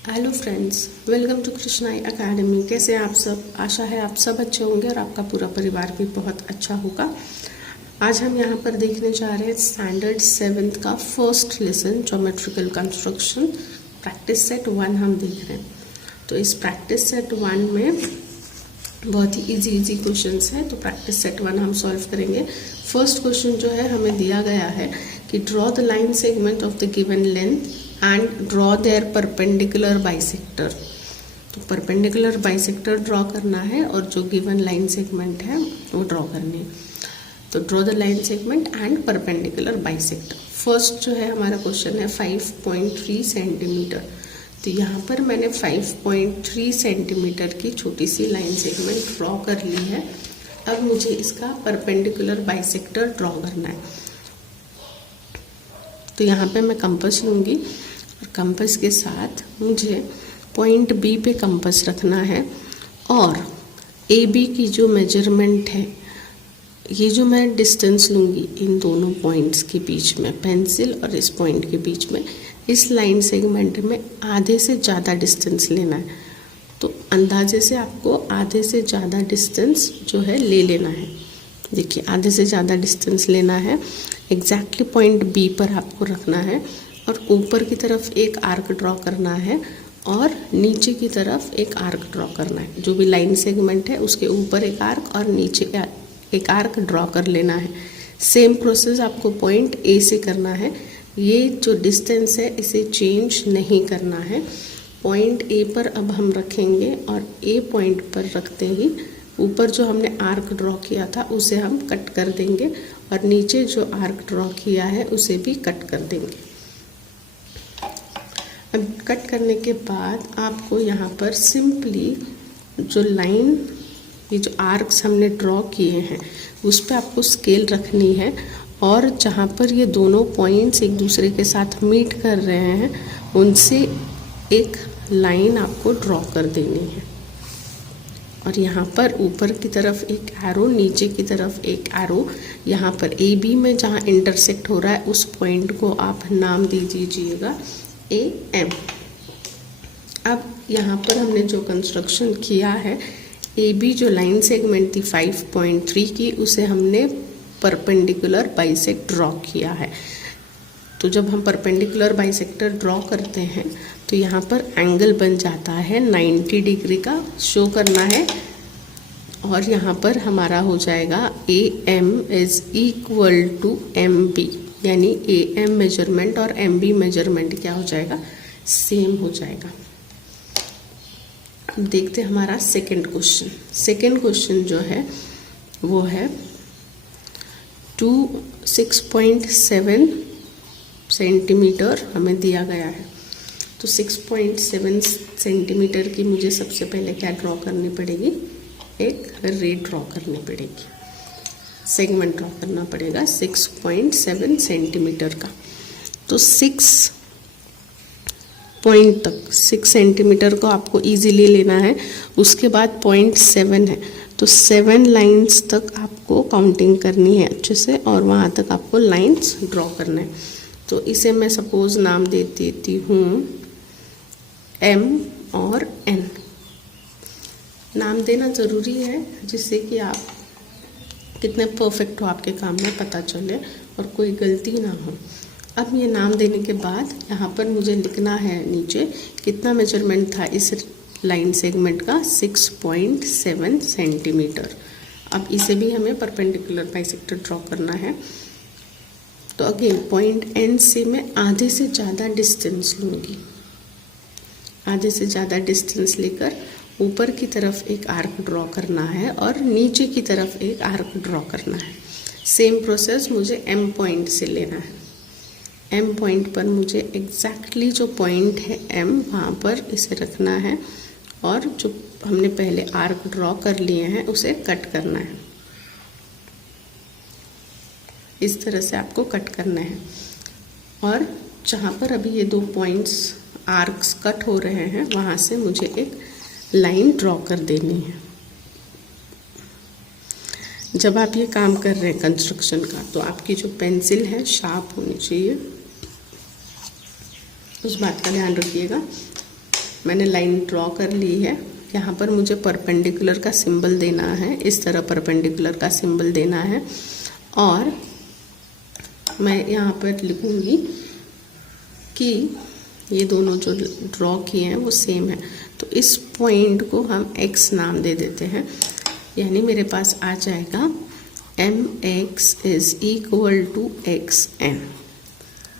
Hello friends, welcome to Krishnai academy. कैसे हैं आप सब? आशा है आप सब अच्छे होंगे और आपका पूरा परिवार भी बहुत अच्छा होगा। आज हम यहाँ पर देखने जा रहे हैं स्टैंडर्ड 7th का first lesson geometrical construction practice set 1 हम देख रहे हैं। तो इस प्रैक्टिस सेट 1 में बहुत ही इजी क्वेश्चंस हैं। तो प्रैक्टिस सेट 1 हम सॉल्व करेंगे। फर्स्ट क्वेश्चन जो है हमें दिया गया है कि draw the line segment of the given length and draw their perpendicular bisector. तो परपेंडिकुलर बाइसेक्टर ड्रॉ करना है और जो गिवन लाइन सेगमेंट है वो ड्रॉ करनी है। तो draw the line segment and perpendicular bisector. First जो है हमारा क्वेश्चन है 5.3 सेंटीमीटर। तो यहाँ पर मैंने 5.3 सेंटीमीटर की छोटी सी लाइन सेगमेंट ड्रॉ कर ली है। अब मुझे इसका परपेंडिकुलर बाइसेक्टर ड्रॉ करना है। तो यहाँ पे मैं कंपास लूँगी और कंपास के साथ मुझे पॉइंट बी पे कंपास रखना है और ए बी की जो मेजरमेंट है, ये जो मैं डिस्टेंस लूँगी इन दोनों पॉइंट्स के बीच में, पेंसिल और इस पॉइंट के बीच में, इस लाइन सेगमेंट में आधे से ज़्यादा डिस्टेंस लेना है। तो अंदाजे से आपको आधे से ज़्यादा डिस्टेंस जो है ले लेना है। देखिए, आधे से ज़्यादा डिस्टेंस लेना है, एग्जैक्टली पॉइंट बी पर आपको रखना है और ऊपर की तरफ एक आर्क ड्रॉ करना है और नीचे की तरफ एक आर्क ड्रॉ करना है। जो भी लाइन सेगमेंट है उसके ऊपर एक आर्क और नीचे एक आर्क ड्रॉ कर लेना है। सेम प्रोसेस आपको पॉइंट ए से करना है। ये जो डिस्टेंस है इसे चेंज नहीं करना है। पॉइंट ए पर अब हम रखेंगे और ए पॉइंट पर रखते ही ऊपर जो हमने आर्क ड्रॉ किया था उसे हम कट कर देंगे और नीचे जो आर्क ड्रॉ किया है उसे भी कट कर देंगे। अब कट करने के बाद आपको यहाँ पर सिंपली जो लाइन, ये जो आर्क्स हमने ड्रॉ किए हैं उस पर आपको स्केल रखनी है और जहाँ पर ये दोनों पॉइंट्स एक दूसरे के साथ मीट कर रहे हैं उनसे एक लाइन आपको ड्रॉ कर देनी है। और यहाँ पर ऊपर की तरफ एक एरो, नीचे की तरफ एक एरो। यहाँ पर ए बी में जहाँ इंटरसेक्ट हो रहा है उस पॉइंट को आप नाम दे दीजिएगा ए एम। अब यहाँ पर हमने जो कंस्ट्रक्शन किया है, ए बी जो लाइन सेगमेंट थी 5.3 की, उसे हमने परपेंडिकुलर बाइसेक्ट ड्रॉ किया है। तो जब हम परपेंडिकुलर बाइसेक्टर ड्रॉ करते हैं तो यहाँ पर एंगल बन जाता है 90 डिग्री का, शो करना है। और यहाँ पर हमारा हो जाएगा A M is equal to M B, यानी ए एम मेजरमेंट और एम बी मेजरमेंट क्या हो जाएगा, सेम हो जाएगा। अब देखते हैं हमारा सेकेंड क्वेश्चन। सेकेंड क्वेश्चन जो है वो है 6.7 सेंटीमीटर हमें दिया गया है। तो 6.7 सेंटीमीटर की मुझे सबसे पहले क्या ड्रॉ करनी पड़ेगी, एक रे ड्रॉ करनी पड़ेगी, सेगमेंट ड्रॉ करना पड़ेगा 6.7 सेंटीमीटर का। तो 6 पॉइंट तक 6 सेंटीमीटर को आपको इजीली लेना है। उसके बाद पॉइंट 7 है, तो 7 लाइंस तक आपको काउंटिंग करनी है अच्छे से और वहाँ तक आपको लाइंस ड्रॉ करना है। तो इसे मैं सपोज नाम दे देती हूँ एम और एन। नाम देना ज़रूरी है जिससे कि आप कितने परफेक्ट हो आपके काम में पता चले और कोई गलती ना हो। अब ये नाम देने के बाद यहाँ पर मुझे लिखना है नीचे कितना मेजरमेंट था इस लाइन सेगमेंट का, 6.7 सेंटीमीटर। अब इसे भी हमें परपेंडिकुलर बाइसेक्टर ड्रॉ करना है। तो अगेन पॉइंट एन से मैं आधे से ज़्यादा डिस्टेंस लूँगी। आधे से ज़्यादा डिस्टेंस लेकर ऊपर की तरफ एक आर्क ड्रॉ करना है और नीचे की तरफ एक आर्क ड्रॉ करना है। सेम प्रोसेस मुझे एम पॉइंट से लेना है। एम पॉइंट पर मुझे एग्जैक्टली जो पॉइंट है एम, वहाँ पर इसे रखना है और जो हमने पहले आर्क ड्रॉ कर लिए हैं उसे कट करना है। इस तरह से आपको कट करना है और जहाँ पर अभी ये 2 पॉइंट्स आर्क्स कट हो रहे हैं वहाँ से मुझे एक लाइन ड्रॉ कर देनी है। जब आप ये काम कर रहे हैं कंस्ट्रक्शन का तो आपकी जो पेंसिल है शार्प होनी चाहिए, उस बात का ध्यान रखिएगा। मैंने लाइन ड्रॉ कर ली है। यहाँ पर मुझे परपेंडिकुलर का सिंबल देना है, इस तरह परपेंडिकुलर का सिंबल देना है। और मैं यहाँ पर लिखूँगी कि ये दोनों जो ड्रॉ किए हैं वो सेम है, तो इस पॉइंट को हम x नाम दे देते हैं। यानी मेरे पास आ जाएगा mx is equal to xn,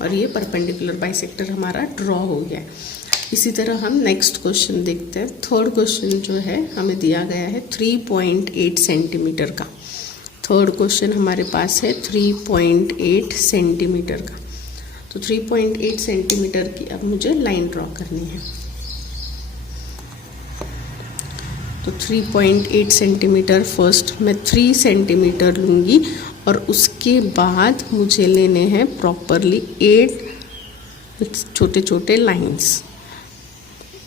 और ये परपेंडिकुलर बाइसेक्टर हमारा ड्रॉ हो गया है। इसी तरह हम नेक्स्ट क्वेश्चन देखते हैं। थर्ड क्वेश्चन जो है हमें दिया गया है 3.8 सेंटीमीटर का। थर्ड क्वेश्चन हमारे पास है 3.8 सेंटीमीटर का। तो 3.8 सेंटीमीटर की अब मुझे लाइन ड्रॉ करनी है। तो 3.8 सेंटीमीटर फर्स्ट मैं 3 सेंटीमीटर लूँगी, और उसके बाद मुझे लेने हैं प्रॉपरली 8 छोटे छोटे लाइंस।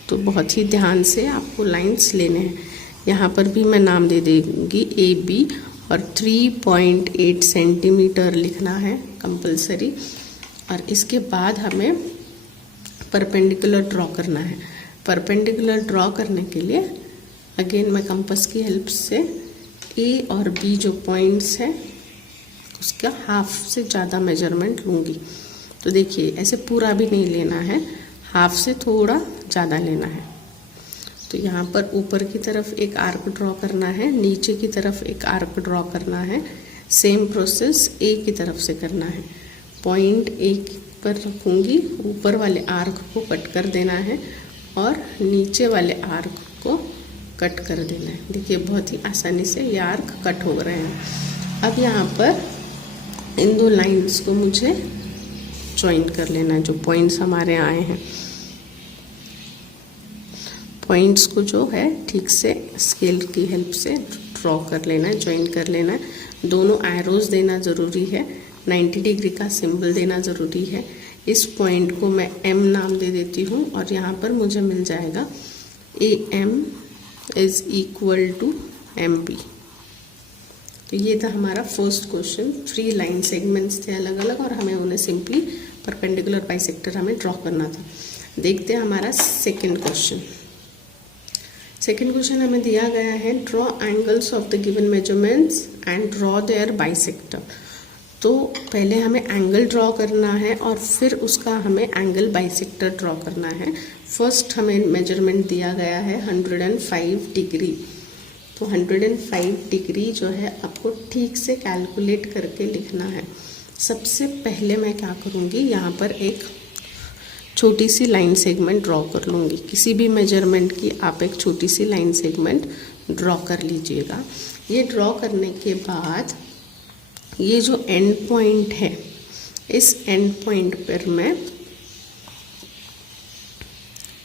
तो बहुत ही ध्यान से आपको लाइंस लेने हैं। यहाँ पर भी मैं नाम दे देंगी AB, और 3.8 सेंटीमीटर लिखना है कंपलसरी। और इसके बाद हमें परपेंडिकुलर ड्रॉ करना है। परपेंडिकुलर ड्रॉ करने के लिए अगेन मैं कंपास की हेल्प से A और B जो पॉइंट्स हैं उसका हाफ से ज़्यादा मेजरमेंट लूँगी। तो देखिए ऐसे पूरा भी नहीं लेना है, हाफ से थोड़ा ज़्यादा लेना है। तो यहाँ पर ऊपर की तरफ एक आर्क ड्रॉ करना है, नीचे की तरफ एक आर्क ड्रॉ करना है। सेम प्रोसेस A की तरफ से करना है। पॉइंट A पर रखूँगी, ऊपर वाले आर्क को कट कर देना है और नीचे वाले आर्क को कट कर देना है। देखिए बहुत ही आसानी से ये आर्क कट हो रहे हैं। अब यहाँ पर इन दो लाइंस को मुझे ज्वाइन कर लेना है, जो पॉइंट्स हमारे आए हैं। पॉइंट्स को जो है ठीक से स्केल की हेल्प से ड्रॉ कर लेना है, ज्वाइन कर लेना है। दोनों एरोज देना ज़रूरी है, 90 डिग्री का सिंबल देना ज़रूरी है। इस पॉइंट को मैं M नाम दे देती हूँ, और यहाँ पर मुझे मिल जाएगा AM is equal to MB। तो ये था हमारा फर्स्ट क्वेश्चन। 3 लाइन सेगमेंट्स थे अलग अलग, और हमें उन्हें सिंपली परपेंडिकुलर बाइसेक्टर हमें ड्रॉ करना था। देखते हैं हमारा सेकंड क्वेश्चन। सेकंड क्वेश्चन हमें दिया गया है draw angles of the given measurements and draw their bisector. तो पहले हमें एंगल ड्रॉ करना है और फिर उसका हमें एंगल बाइसेक्टर ड्रॉ करना है। फर्स्ट हमें मेजरमेंट दिया गया है 105 डिग्री। तो 105 डिग्री जो है आपको ठीक से कैलकुलेट करके लिखना है। सबसे पहले मैं क्या करूँगी, यहाँ पर एक छोटी सी लाइन सेगमेंट ड्रॉ कर लूँगी। किसी भी मेजरमेंट की आप एक छोटी सी लाइन सेगमेंट ड्रॉ कर लीजिएगा। ये ड्रॉ करने के बाद ये जो एंड पॉइंट है, इस एंड पॉइंट पर मैं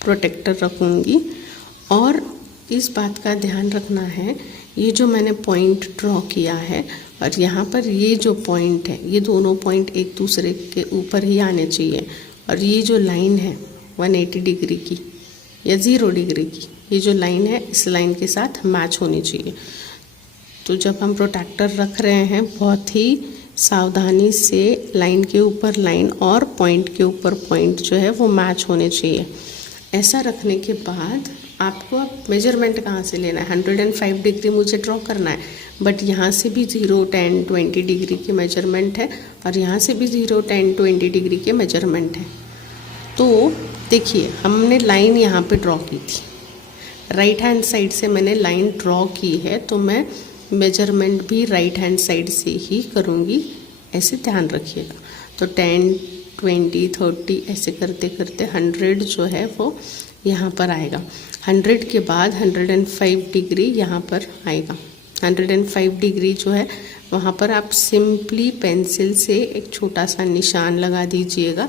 प्रोटेक्टर रखूँगी। और इस बात का ध्यान रखना है, ये जो मैंने पॉइंट ड्रॉ किया है और यहाँ पर ये जो पॉइंट है, ये दोनों पॉइंट एक दूसरे के ऊपर ही आने चाहिए। और ये जो लाइन है 180 डिग्री की या 0 डिग्री की, ये जो लाइन है इस लाइन के साथ मैच होनी चाहिए। तो जब हम प्रोटेक्टर रख रहे हैं, बहुत ही सावधानी से लाइन के ऊपर लाइन और पॉइंट के ऊपर पॉइंट जो है वो मैच होने चाहिए। ऐसा रखने के बाद आपको अब मेजरमेंट कहाँ से लेना है, 105 डिग्री मुझे ड्रॉ करना है, बट यहाँ से भी 0, 10, 20 डिग्री की मेजरमेंट है और यहाँ से भी 0, 10, 20 डिग्री के मेजरमेंट है। तो देखिए हमने लाइन यहाँ पे ड्रॉ की थी, राइट हैंड साइड से मैंने लाइन ड्रॉ की है, तो मैं मेजरमेंट भी राइट हैंड साइड से ही करूँगी, ऐसे ध्यान रखिएगा। तो 10, 20, 30 ऐसे करते करते 100 जो है वो यहाँ पर आएगा। 100 के बाद 105 डिग्री यहाँ पर आएगा। 105 डिग्री जो है वहाँ पर आप सिंपली पेंसिल से एक छोटा सा निशान लगा दीजिएगा,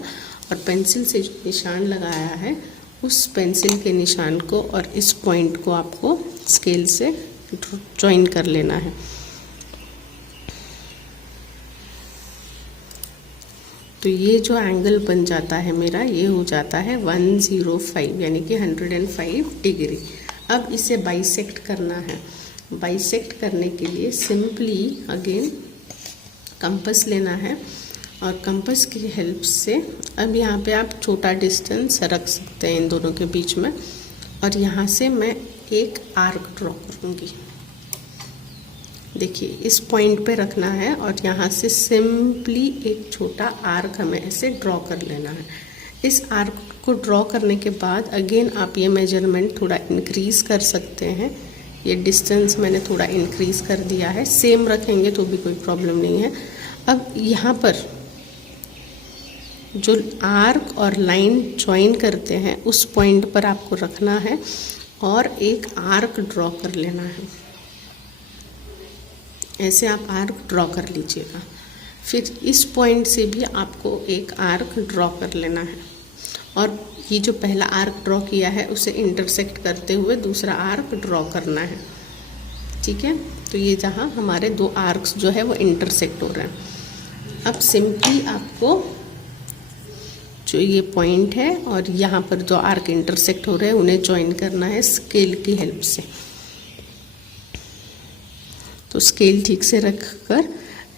और पेंसिल से जो निशान लगाया है उस पेंसिल के निशान को और इस पॉइंट को आपको स्केल से ज्वाइन कर लेना है। तो ये जो एंगल बन जाता है मेरा, ये हो जाता है 105 यानी कि 105 डिग्री। अब इसे बाइसेक्ट करना है। बाइसेक्ट करने के लिए सिंपली अगेन कंपास लेना है, और कंपास की हेल्प से अब यहाँ पे आप छोटा डिस्टेंस रख सकते हैं इन दोनों के बीच में। और यहाँ से मैं एक आर्क ड्रॉ करूँगी। देखिए इस पॉइंट पे रखना है और यहाँ से सिंपली एक छोटा आर्क हमें ऐसे ड्रॉ कर लेना है। इस आर्क को ड्रॉ करने के बाद अगेन आप ये मेजरमेंट थोड़ा इंक्रीज़ कर सकते हैं। ये डिस्टेंस मैंने थोड़ा इंक्रीज़ कर दिया है, सेम रखेंगे तो भी कोई प्रॉब्लम नहीं है। अब यहाँ पर जो आर्क और लाइन ज्वाइन करते हैं उस पॉइंट पर आपको रखना है और एक आर्क ड्रॉ कर लेना है। ऐसे आप आर्क ड्रॉ कर लीजिएगा। फिर इस पॉइंट से भी आपको एक आर्क ड्रॉ कर लेना है और ये जो पहला आर्क ड्रॉ किया है उसे इंटरसेक्ट करते हुए दूसरा आर्क ड्रॉ करना है। ठीक है, तो ये जहाँ हमारे दो आर्क्स जो है वो इंटरसेक्ट हो रहे हैं। अब सिंपली आपको जो ये पॉइंट है और यहाँ पर जो आर्क इंटरसेक्ट हो रहे हैं उन्हें ज्वाइन करना है स्केल की हेल्प से। तो स्केल ठीक से रखकर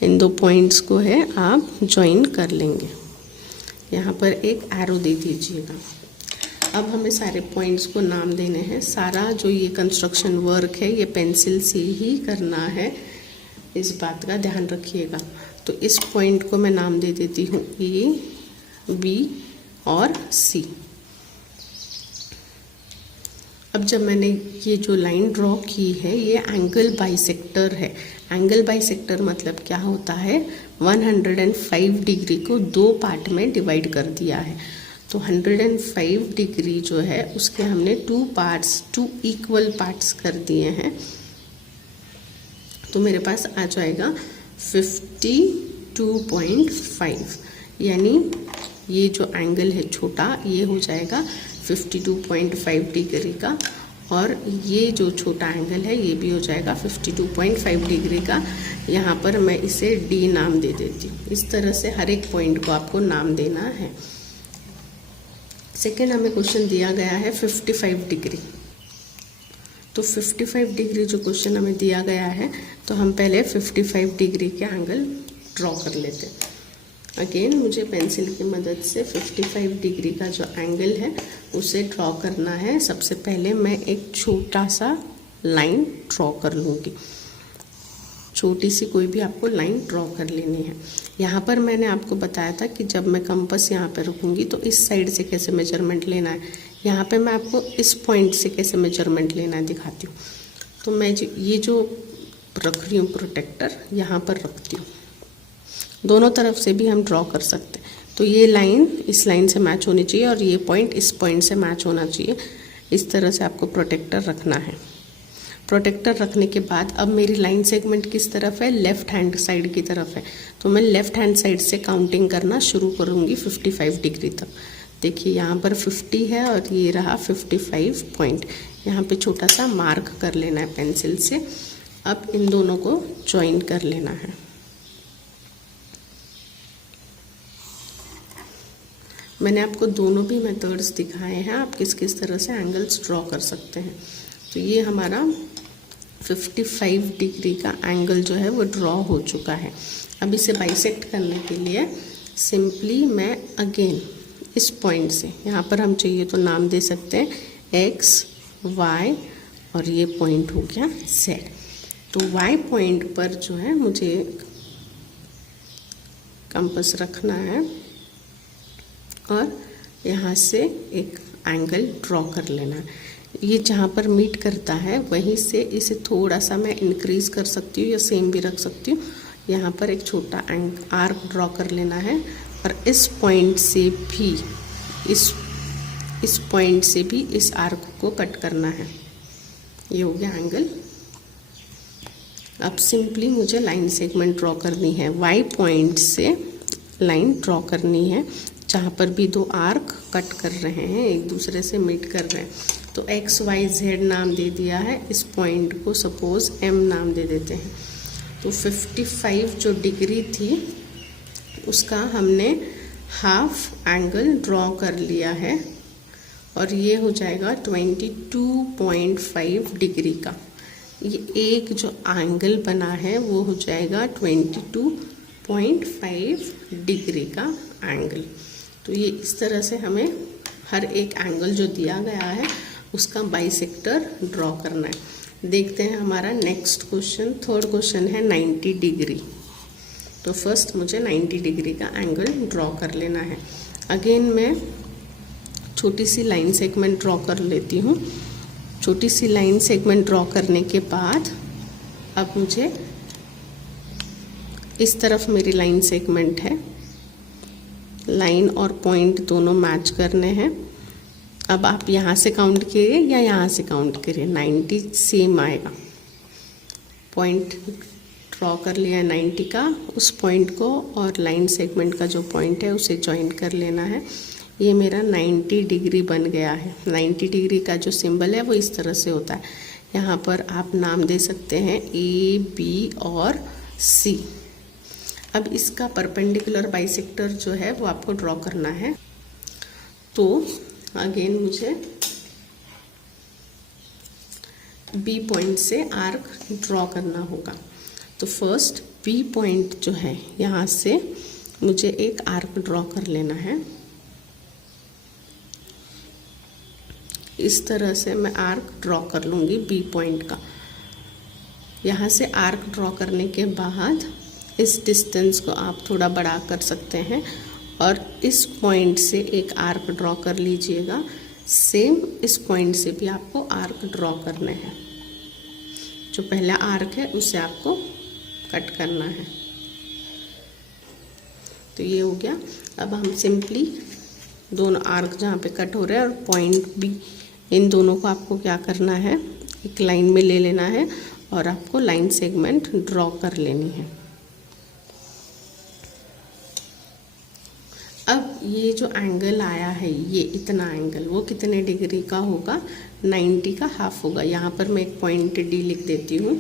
इन दो पॉइंट्स को है आप ज्वाइन कर लेंगे। यहाँ पर एक एरो दे दीजिएगा। अब हमें सारे पॉइंट्स को नाम देने हैं। सारा जो ये कंस्ट्रक्शन वर्क है ये पेंसिल से ही करना है, इस बात का ध्यान रखिएगा। तो इस पॉइंट को मैं नाम दे देती हूँ ए, बी और सी। अब जब मैंने ये जो लाइन ड्रॉ की है ये एंगल बाइसेक्टर है। एंगल बाइसेक्टर मतलब क्या होता है, 105 डिग्री को दो पार्ट में डिवाइड कर दिया है। तो 105 डिग्री जो है उसके हमने टू इक्वल पार्ट्स कर दिए हैं। तो मेरे पास आ जाएगा 52.5, यानी ये जो एंगल है छोटा ये हो जाएगा 52.5 डिग्री का और ये जो छोटा एंगल है ये भी हो जाएगा 52.5 डिग्री का। यहाँ पर मैं इसे डी नाम दे देती हूँ। इस तरह से हर एक पॉइंट को आपको नाम देना है। सेकेंड हमें क्वेश्चन दिया गया है 55 डिग्री। तो 55 डिग्री जो क्वेश्चन हमें दिया गया है तो हम पहले 55 डिग्री के एंगल ड्रॉ कर लेते हैं। अगेन मुझे पेंसिल की मदद से 55 डिग्री का जो एंगल है उसे ड्रॉ करना है। सबसे पहले मैं एक छोटा सा लाइन ड्रॉ कर लूँगी। छोटी सी कोई भी आपको लाइन ड्रॉ कर लेनी है। यहाँ पर मैंने आपको बताया था कि जब मैं कंपास यहाँ पर रखूँगी तो इस साइड से कैसे मेजरमेंट लेना है। यहाँ पे मैं आपको इस पॉइंट से कैसे मेजरमेंट लेना है दिखाती हूँ। तो मैं ये जो रख रही हूँ प्रोटेक्टर यहाँ पर रखती हूँ। दोनों तरफ से भी हम ड्रॉ कर सकते हैं। तो ये लाइन इस लाइन से मैच होनी चाहिए और ये पॉइंट इस पॉइंट से मैच होना चाहिए। इस तरह से आपको प्रोटेक्टर रखना है। प्रोटेक्टर रखने के बाद अब मेरी लाइन सेगमेंट किस तरफ है, लेफ्ट हैंड साइड की तरफ है। तो मैं लेफ्ट हैंड साइड से काउंटिंग करना शुरू करूँगी 55 डिग्री तक। देखिए यहाँ पर 50 है और ये रहा 55 पॉइंट। यहाँ पे छोटा सा मार्क कर लेना है पेंसिल से। अब इन दोनों को ज्वाइन कर लेना है। मैंने आपको दोनों भी मेथड्स दिखाए हैं, आप किस किस तरह से एंगल्स ड्रॉ कर सकते हैं। तो ये हमारा 55 डिग्री का एंगल जो है वो ड्रॉ हो चुका है। अब इसे बाइसेक्ट करने के लिए सिंपली मैं अगेन इस पॉइंट से, यहाँ पर हम चाहिए तो नाम दे सकते हैं x, y और ये पॉइंट हो गया z। तो y पॉइंट पर जो है मुझे कंपास रखना है और यहाँ से एक एंगल ड्रॉ कर लेना है। ये जहाँ पर मीट करता है वहीं से इसे थोड़ा सा मैं इंक्रीज़ कर सकती हूँ या सेम भी रख सकती हूँ। यहाँ पर एक छोटा आर्क ड्रॉ कर लेना है और इस पॉइंट से भी इस पॉइंट से भी इस आर्क को कट करना है। ये हो गया एंगल। अब सिंपली मुझे लाइन सेगमेंट ड्रॉ करनी है। वाई पॉइंट से लाइन ड्रॉ करनी है जहाँ पर भी दो आर्क कट कर रहे हैं, एक दूसरे से मीट कर रहे हैं। तो एक्स वाई जेड नाम दे दिया है, इस पॉइंट को सपोज एम नाम दे देते हैं। तो 55 जो डिग्री थी उसका हमने हाफ एंगल ड्रॉ कर लिया है और ये हो जाएगा 22.5 डिग्री का। ये एक जो एंगल बना है वो हो जाएगा 22.5 डिग्री का एंगल। तो ये इस तरह से हमें हर एक एंगल जो दिया गया है उसका बाइसेक्टर ड्रॉ करना है। देखते हैं हमारा नेक्स्ट क्वेश्चन, थर्ड क्वेश्चन है 90 डिग्री। तो फर्स्ट मुझे 90 डिग्री का एंगल ड्रॉ कर लेना है। अगेन मैं छोटी सी लाइन सेगमेंट ड्रॉ कर लेती हूँ। छोटी सी लाइन सेगमेंट ड्रॉ करने के बाद अब मुझे इस तरफ मेरी लाइन सेगमेंट है, लाइन और पॉइंट दोनों मैच करने हैं। अब आप यहाँ से काउंट करिए या यहाँ से काउंट करिए, 90 सेम आएगा। पॉइंट ड्रॉ कर लिया 90 का, उस पॉइंट को और लाइन सेगमेंट का जो पॉइंट है उसे जॉइन कर लेना है। ये मेरा 90 डिग्री बन गया है। 90 डिग्री का जो सिंबल है वो इस तरह से होता है। यहाँ पर आप नाम दे सकते हैं ए, बी और सी। अब इसका परपेंडिकुलर बाइसेक्टर जो है वो आपको ड्रॉ करना है। तो अगेन मुझे बी पॉइंट से आर्क ड्रॉ करना होगा। तो फर्स्ट बी पॉइंट जो है यहाँ से मुझे एक आर्क ड्रॉ कर लेना है। इस तरह से मैं आर्क ड्रॉ कर लूँगी बी पॉइंट का। यहाँ से आर्क ड्रॉ करने के बाद इस डिस्टेंस को आप थोड़ा बड़ा कर सकते हैं और इस पॉइंट से एक आर्क ड्रॉ कर लीजिएगा। सेम इस पॉइंट से भी आपको आर्क ड्रॉ करने हैं। जो पहला आर्क है उसे आपको कट करना है। तो ये हो गया। अब हम सिंपली दोनों आर्क जहाँ पे कट हो रहे हैं और पॉइंट भी, इन दोनों को आपको क्या करना है, एक लाइन में ले लेना है और आपको लाइन सेगमेंट ड्रॉ कर लेनी है। अब ये जो एंगल आया है, ये इतना एंगल, वो कितने डिग्री का होगा, 90 का हाफ होगा। यहाँ पर मैं एक पॉइंट डी लिख देती हूँ।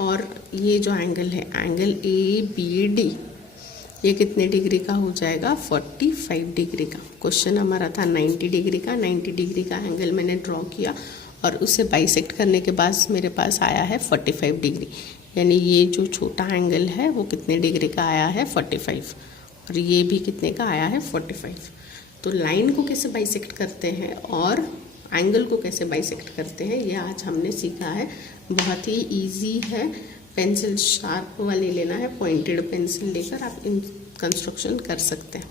और ये जो एंगल है, एंगल ए बी डी, ये कितने डिग्री का हो जाएगा, 45 डिग्री का। क्वेश्चन हमारा था 90 डिग्री का। 90 डिग्री का एंगल मैंने ड्रॉ किया और उसे बाइसेक्ट करने के बाद मेरे पास आया है 45 डिग्री। यानी ये जो छोटा एंगल है वो कितने डिग्री का आया है, 45, और ये भी कितने का आया है, 45। तो लाइन को कैसे बाइसेक्ट करते हैं और एंगल को कैसे बाइसेक्ट करते हैं, ये आज हमने सीखा है। बहुत ही इजी है। पेंसिल शार्प वाली लेना है, पॉइंटेड पेंसिल लेकर आप इन कंस्ट्रक्शन कर सकते हैं।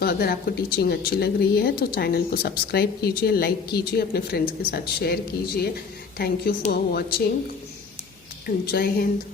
तो अगर आपको टीचिंग अच्छी लग रही है तो चैनल को सब्सक्राइब कीजिए, लाइक कीजिए, अपने फ्रेंड्स के साथ शेयर कीजिए। Thank you for watching. जय हिंद।